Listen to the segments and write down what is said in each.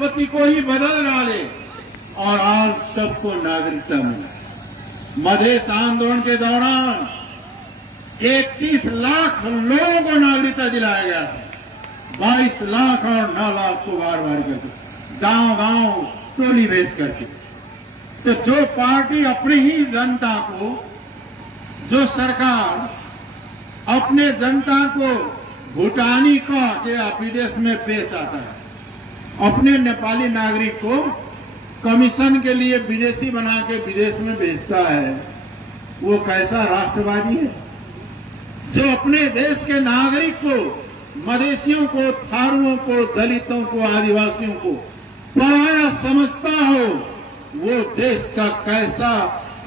राष्ट्रपति को ही बदल डाले और आज सबको नागरिकता मिला। मधेश आंदोलन के दौरान 31 लाख लोगों को नागरिकता दिलाया गया था। 22 लाख और 9 लाख को बार-बार करके गांव-गांव टोली भेज करके। तो जो पार्टी अपनी ही जनता को, जो सरकार अपने जनता को भूटानी का के विदेश में बेच आता है, अपने नेपाली नागरिक को कमीशन के लिए विदेशी बना के विदेश में भेजता है, वो कैसा राष्ट्रवादी है? जो अपने देश के नागरिक को, मधेसियों को, थारुओं को, दलितों को, आदिवासियों को पराया समझता हो, वो देश का कैसा,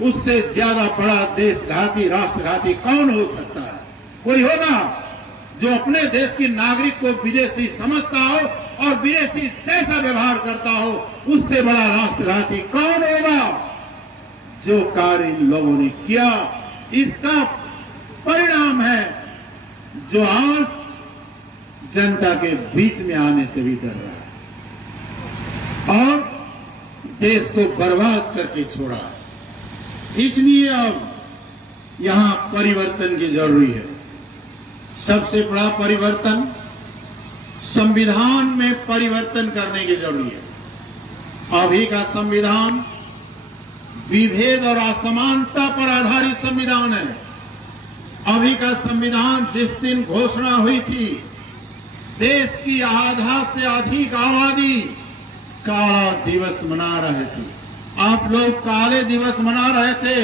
उससे ज्यादा बड़ा देशघाती, राष्ट्रघाती कौन हो सकता है? कोई होगा जो अपने देश की नागरिक को विदेशी समझता हो और विदेशी जैसा व्यवहार करता हो, उससे बड़ा राष्ट्रघाती कौन होगा? जो कार्य इन लोगों ने किया, इसका परिणाम है जो आज जनता के बीच में आने से भी डर रहा है और देश को बर्बाद करके छोड़ा। इसलिए अब यहां परिवर्तन की जरूरी है। सबसे बड़ा परिवर्तन संविधान में परिवर्तन करने की जरूरी है। अभी का संविधान विभेद और असमानता पर आधारित संविधान है। अभी का संविधान जिस दिन घोषणा हुई थी, देश की आधा से अधिक आबादी काला दिवस मना रहे थे। आप लोग काले दिवस मना रहे थे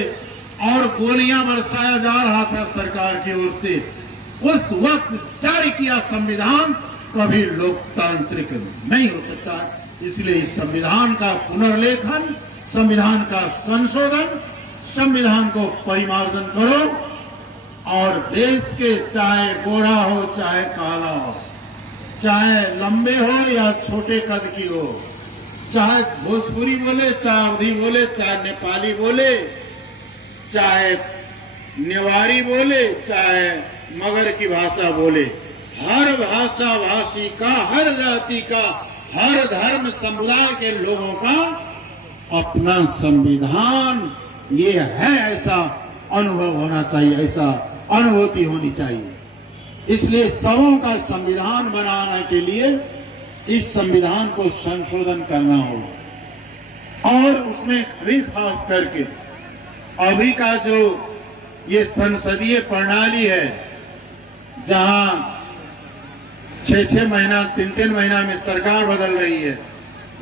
और गोलियां बरसाया जा रहा था सरकार की ओर से। उस वक्त जारी किया संविधान कभी लोकतांत्रिक नहीं हो सकता। इसलिए इस संविधान का पुनर्लेखन, संविधान का संशोधन, संविधान को परिमार्जन करो और देश के चाहे गोरा हो चाहे काला हो, चाहे लंबे हो या छोटे कद की हो, चाहे भोजपुरी बोले, चाहे अवधी बोले, चाहे नेपाली बोले, चाहे नेवारी बोले, चाहे मगर की भाषा बोले, हर भाषा भाषी का, हर जाति का, हर धर्म समुदाय के लोगों का अपना संविधान ये है, ऐसा अनुभव होना चाहिए, ऐसा अनुभूति होनी चाहिए। इसलिए सबों का संविधान बनाने के लिए इस संविधान को संशोधन करना होगा और उसमें भी खास करके अभी का जो ये संसदीय प्रणाली है, जहां 6-6 महीना, 3-3 महीना में सरकार बदल रही है,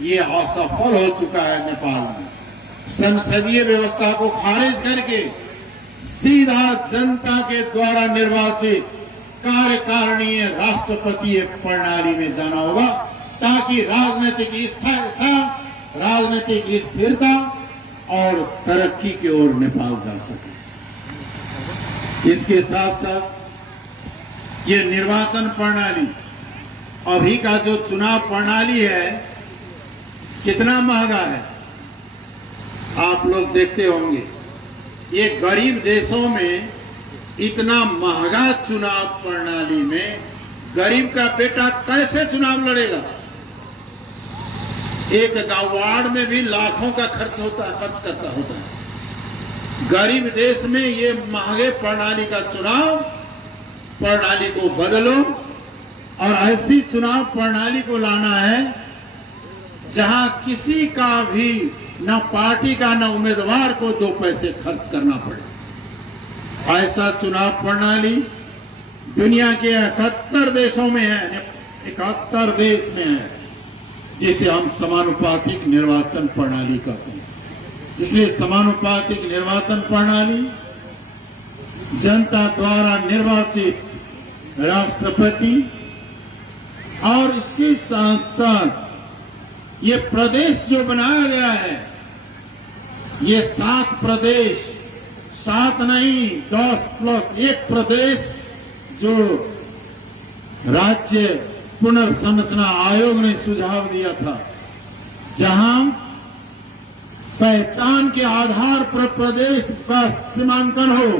ये असफल हो चुका है नेपाल में। संसदीय व्यवस्था को खारिज करके सीधा जनता के द्वारा निर्वाचित कार्यकारिणीय राष्ट्रपतीय प्रणाली में जाना होगा, ताकि राजनीतिक राजनीतिक स्थिरता और तरक्की की ओर नेपाल जा सके। इसके साथ साथ ये निर्वाचन प्रणाली, अभी का जो चुनाव प्रणाली है, कितना महंगा है आप लोग देखते होंगे। ये गरीब देशों में इतना महंगा चुनाव प्रणाली में गरीब का बेटा कैसे चुनाव लड़ेगा? एक वार्ड में भी लाखों का खर्च करता होता है। गरीब देश में ये महंगे प्रणाली का चुनाव प्रणाली को बदलो और ऐसी चुनाव प्रणाली को लाना है जहां किसी का भी, न पार्टी का न उम्मीदवार को 2 पैसे खर्च करना पड़े। ऐसा चुनाव प्रणाली दुनिया के 71 देशों में है, 71 देश में है, जिसे हम समानुपातिक निर्वाचन प्रणाली कहते हैं। इसलिए समानुपातिक निर्वाचन प्रणाली, जनता द्वारा निर्वाचित राष्ट्रपति और इसके साथ साथ ये प्रदेश जो बनाया गया है, ये 7 प्रदेश, 7 नहीं 10+1 प्रदेश जो राज्य पुनर्संरचना आयोग ने सुझाव दिया था, जहां पहचान के आधार पर प्रदेश का सीमांकन हो,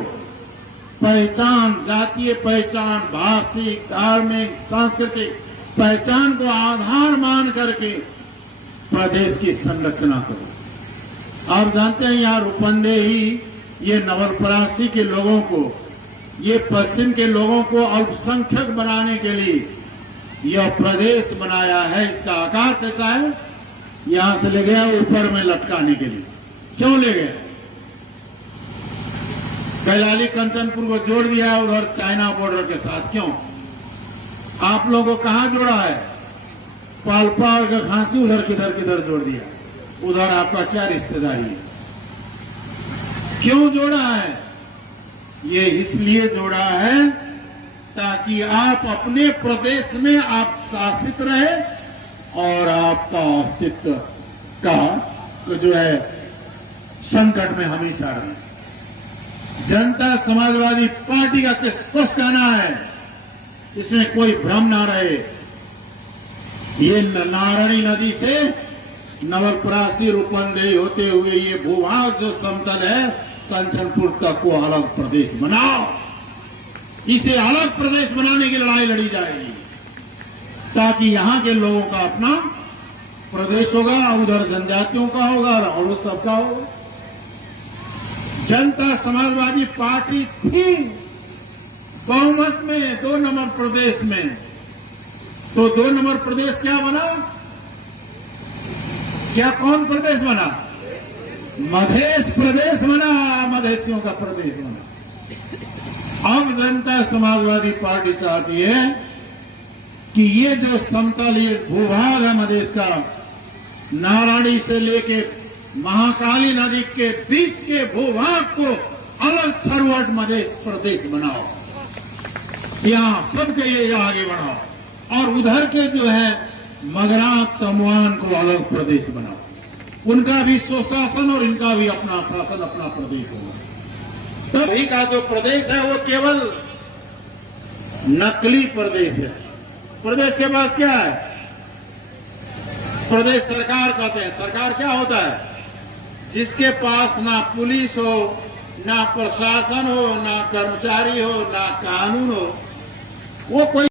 पहचान, जातीय पहचान, भाषिक, धार्मिक, सांस्कृतिक पहचान को आधार मान करके प्रदेश की संरचना करो। आप जानते हैं यहाँ रूपंदेही, ये नवलपरासी के लोगों को, ये पश्चिम के लोगों को अल्पसंख्यक बनाने के लिए यह प्रदेश बनाया है। इसका आकार कैसा है? यहां से ले गया ऊपर में लटकाने के लिए। क्यों ले गया? कैलाली कंचनपुर को जोड़ दिया उधर चाइना बॉर्डर के साथ। क्यों? आप लोगों को कहां जोड़ा है? पालपा और खांसी उधर किधर जोड़ दिया? उधर आपका क्या रिश्तेदारी है? क्यों जोड़ा है? ये इसलिए जोड़ा है ताकि आप अपने प्रदेश में आप शासित रहे और आपका अस्तित्व का जो है संकट में हमेशा रहे। जनता समाजवादी पार्टी का स्पष्ट कहना है, इसमें कोई भ्रम ना रहे। ये नारायणी नदी से नवलपरासी रूपंदेही होते हुए ये भूभाग जो समतल है कंचनपुर तक को अलग प्रदेश बनाओ। इसे अलग प्रदेश बनाने की लड़ाई लड़ी जाएगी ताकि यहां के लोगों का अपना प्रदेश होगा, उधर जनजातियों का होगा और उस सबका होगा। जनता समाजवादी पार्टी थी बहुमत में 2 नंबर प्रदेश में, तो 2 नंबर प्रदेश क्या बना? क्या कौन प्रदेश बना? मधेश प्रदेश बना, मधेशियों का प्रदेश बना। अब जनता समाजवादी पार्टी चाहती है कि ये जो समतल ये भूभाग है मधेश का, नारायणी से लेके महाकाली नदी के बीच के भूभाग को अलग थरवट मधेश प्रदेश बनाओ। यहां सबके ये आगे बढ़ाओ और उधर के जो है मगरा तमुआन को अलग प्रदेश बनाओ। उनका भी स्वशासन और इनका भी अपना शासन, अपना प्रदेश होगा। तभी का जो प्रदेश है वो केवल नकली प्रदेश है। प्रदेश के पास क्या है? प्रदेश सरकार कहते हैं। सरकार क्या होता है? जिसके पास ना पुलिस हो, ना प्रशासन हो, ना कर्मचारी हो, ना कानून हो, वो कोई